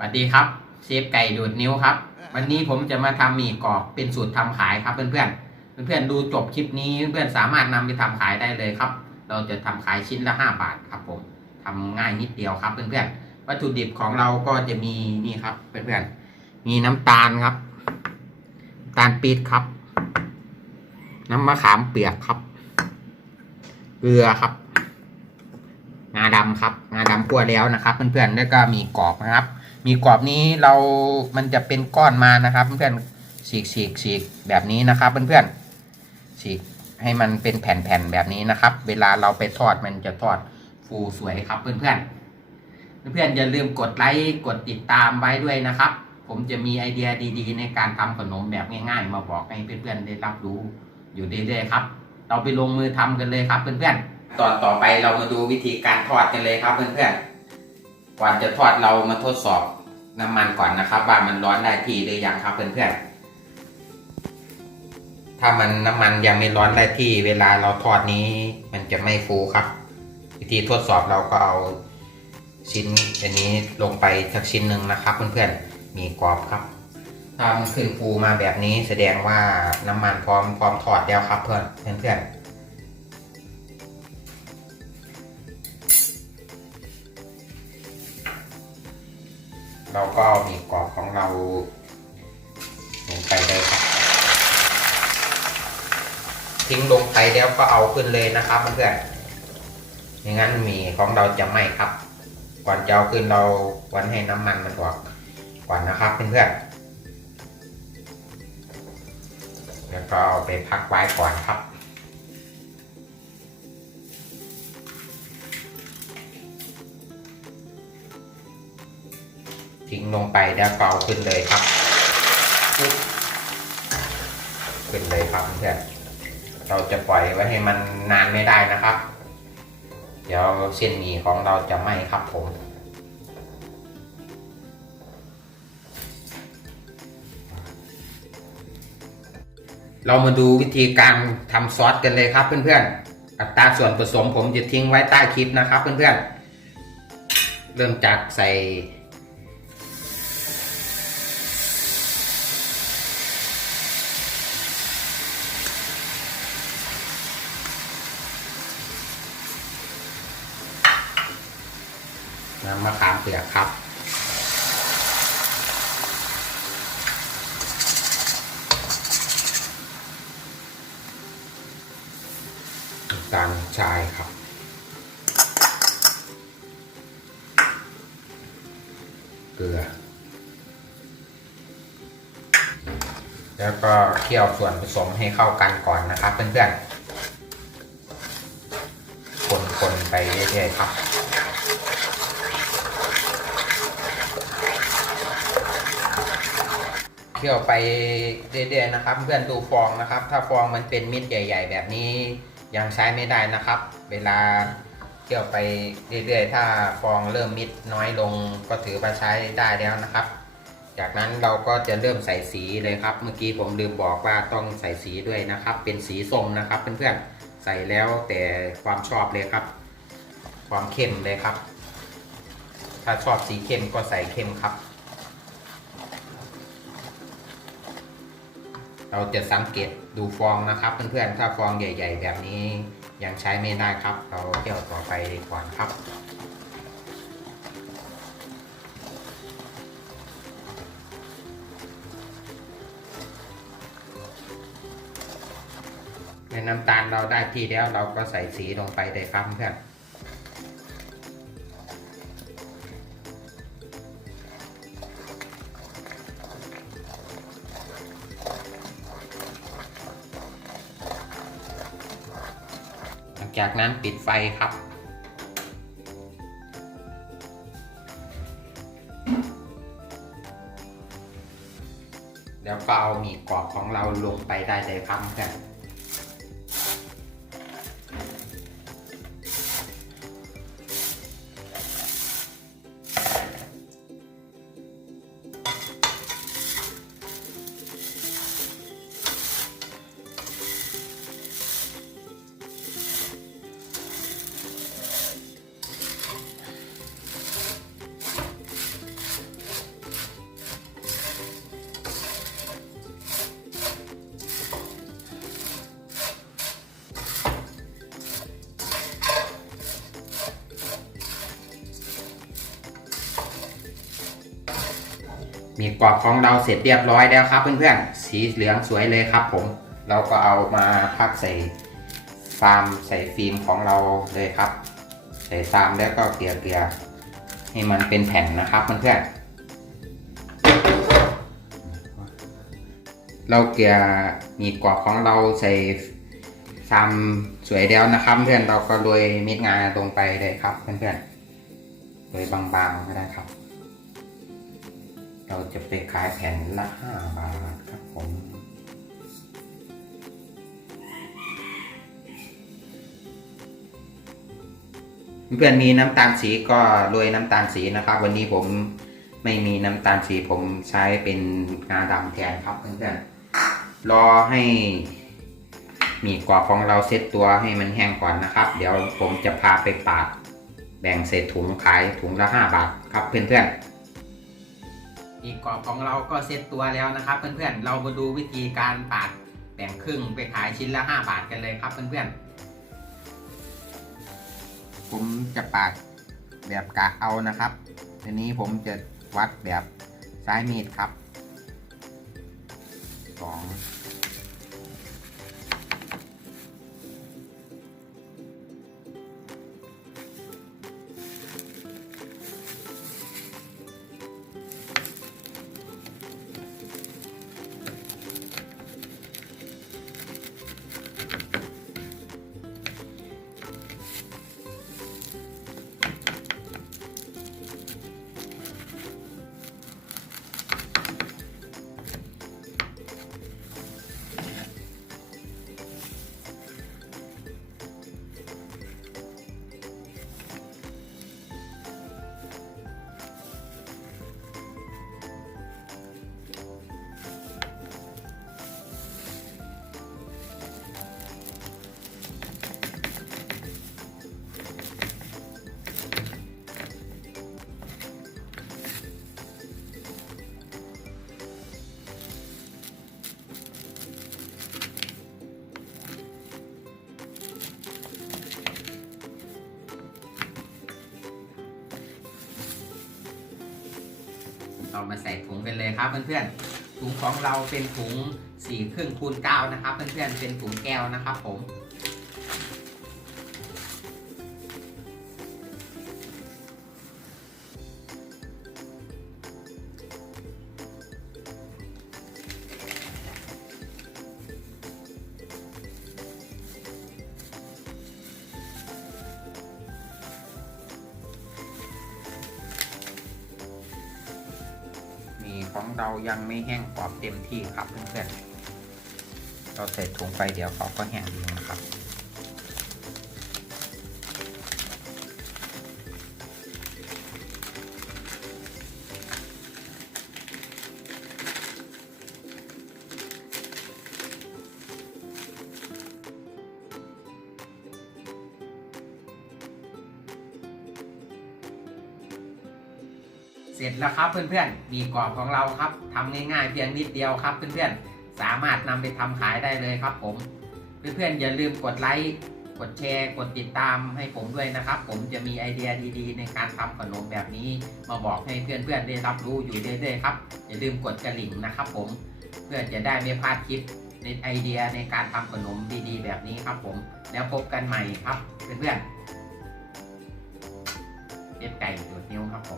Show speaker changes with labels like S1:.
S1: สวัสดีครับ เชฟไก่ดูดนิ้วครับ วันนี้ผมจะมาทำหมี่กรอบเป็นสูตรทำขายครับ เพื่อนๆเพื่อนๆดูจบคลิปนี้เพื่อนๆสามารถนำไปทำขายได้เลยครับ เราจะทำขายชิ้นละห้าบาทครับ ผมทำง่ายนิดเดียวครับ เพื่อนๆวัตถุดิบของเราก็จะมีนี่ครับ เพื่อนๆมีน้ำตาลครับน้ำตาลปี๊บครับ น้ำมะขามเปียกครับ เกลือครับ งาดำครับ งาดำคั่วแล้วนะครับ เพื่อนๆแล้วก็มีกรอบนะครับ มีกรอบนี้เรา มันจะเป็นก้อนมานะครับ เพื่อนๆฉีกฉีกฉีกแบบนี้นะครับเพื่อนๆฉีกให้มันเป็นแผ่นๆแบบนี้นะครับ เวลาเราไปทอดมันจะทอดฟูสวยครับเพื่อนๆเพื่อนๆอย่าลืมกดไลค์กดติดตามไว้ด้วยนะครับ ผมจะมีไอเดียดีๆ ในการทำขนมแบบง่าย ๆ มาบอกให้เพื่อนๆได้รับรู้อยู่เรื่อยๆครับ เราไปลงมือทำกันเลยครับเพื่อนๆตอนต่อไปเรามาดูวิธีการทอดกันเลยครับเพื่อนๆ ก่อนจะทอดเรามาทดสอบน้ำมันก่อนนะครับ ว่ามันร้อนได้ที่หรือยังครับเพื่อนๆถ้ามันน้ำมันยังไม่ร้อนได้ที่เวลาเราทอดนี้ มันจะไม่ฟูครับ วิธีทดสอบเราก็เอาชิ้นอันนี้ลงไปสักชิ้นหนึ่งนะครับ เพื่อนๆมีกรอบครับถ้ามันขึ้นฟูมาแบบนี้แสดงว่าน้ำมันพร้อมพร้อมทอดแล้วครับเพื่อนเพื่อนๆ เราก็เอาหมีกรอบของเราลงไปเลยครับทิ้งลงไปแล้วก็เอาขึ้นเลยนะครับเพื่อนๆไม่งั้นหมีของเราจะไหม้ครับ ก่อนจะเอาขึ้นเราวันให้น้ำมันมันออกก่อนนะครับเพื่อนๆแล้วก็เอาไปพักไว้ก่อนครับ ทิ้งลงไปแล้วก็เอาขึ้นเลยครับปุ๊บขึ้นเลยครับเพื่อนเราจะปล่อยไว้ให้มันนานไม่ได้นะครับ เดี๋ยวเส้นหมี่ของเราจะไหม้ครับผมเรามาดูวิธีการทำซอสกันเลยครับเพื่อนๆ อัตราส่วนผสมผมจะทิ้งไว้ใต้คลิปนะครับเพื่อนๆ เริ่มจากใส่ น้ำมะขามเปียกครับ ตาลทรายครับเกลือ แล้วก็เคี่ยวส่วนผสมให้เข้ากันก่อนนะครับเพื่อนๆ คนๆ ไปเรื่อยๆครับ เคี่ยวไปเรื่อยๆนะครับ เพื่อนดูฟองนะครับ ถ้าฟองมันเป็นมิดใหญ่ ๆ แบบนี้ยังใช้ไม่ได้นะครับ เวลาเคี่ยวไปเรื่อยๆ ถ้าฟองเริ่มมิดน้อยลงก็ถือว่าใช้ได้แล้วนะครับ จากนั้นเราก็จะเริ่มใส่สีเลยครับ เมื่อกี้ผมลืมบอกว่าต้องใส่สีด้วยนะครับ เป็นสีส้มนะครับเพื่อนๆใส่แล้วแต่ความชอบเลยครับ ความเข้มเลยครับ ถ้าชอบสีเข้มก็ใส่เข้มครับ เราจะสังเกตดูฟองนะครับ เพื่อนๆ ถ้าฟองใหญ่ ๆ แบบนี้ยังใช้ไม่ได้ครับ เราเที่ยวต่อไปก่อนครับ ในน้ำตาลเราได้ที่แล้วเราก็ใส่สีลงไปเลยครับเพื่อน จากนั้นปิดไฟครับแล้วก็เอาหมี่กรอบของเราลงไปได้เลยครับเพื่อน มีกรอบของเราเสร็จเรียบร้อยแล้วครับเพื่อนๆ สีเหลืองสวยเลยครับผม เราก็เอามาพักใส่ฟาร์มใส่ฟิล์มของเราเลยครับ ใส่ฟาร์มแล้วก็เกลี่ยเกลี่ยๆให้มันเป็นแผ่นนะครับเพื่อนๆ เราเกลี่ยมีกรอบของเราใส่ฟาร์มสวยแล้วนะครับ เพื่อนเราก็โรยเม็ดงาลงไปเลยครับเพื่อนๆโดยบางๆก็ได้ครับ เราจะไปขายแผ่นละห้าบาทครับผมเพื่อนมีน้ำตาลสีก็โรยน้ำตาลสีนะครับ วันนี้ผมไม่มีน้ำตาลสีผมใช้เป็นงาดำแทนครับเพื่อนๆรอให้มีกรอบของเราเซตตัวให้มันแห้งก่อนนะครับ เดี๋ยวผมจะพาไปปาดแบ่งใส่ถุงขายถุงละ 5 บาทครับเพื่อนๆ อีกกรอบของเราก็เซ็ตตัวแล้วนะครับ เพื่อนๆ เรามาดูวิธีการปาดแบ่งครึ่งไปขายชิ้นละ 5 บาทกันเลยครับเพื่อนๆ ผมจะปาดแบบกะเอานะครับ ทีนี้ผมจะวัดแบบซ้ายมีดครับสอง เรามาใส่ถุงกันเลยครับเพื่อนๆถุงของเราเป็นถุงสี่ครึ่งคูณเก้านะครับ เพื่อนๆเป็นถุงแก้วนะครับผม เรายังไม่แห้งกรอบเต็มที่ครับเพื่อนๆเราใส่ถุงไปเดี๋ยวเขาก็แห้งเองนะครับ เสร็จแล้วครับเพื่อนๆ มีกรอบของเราครับทำง่ายๆเพียงนิดเดียวครับเพื่อนๆ สามารถนำไปทำขายได้เลยครับผม เพื่อนๆ อย่าลืมกดไลค์ กดแชร์ กดติดตามให้ผมด้วยนะครับ ผมจะมีไอเดียดีๆ ในการทำขนมแบบนี้ มาบอกให้เพื่อนๆ ได้รับรู้อยู่เรื่อยๆครับ อย่าลืมกดกระดิ่งนะครับผม เพื่อจะได้ไม่พลาดคลิปในไอเดียในการทำขนมดีๆ แบบนี้ครับผม แล้วพบกันใหม่ครับเพื่อนๆเย็บไก่ดูดนิ้วครับผม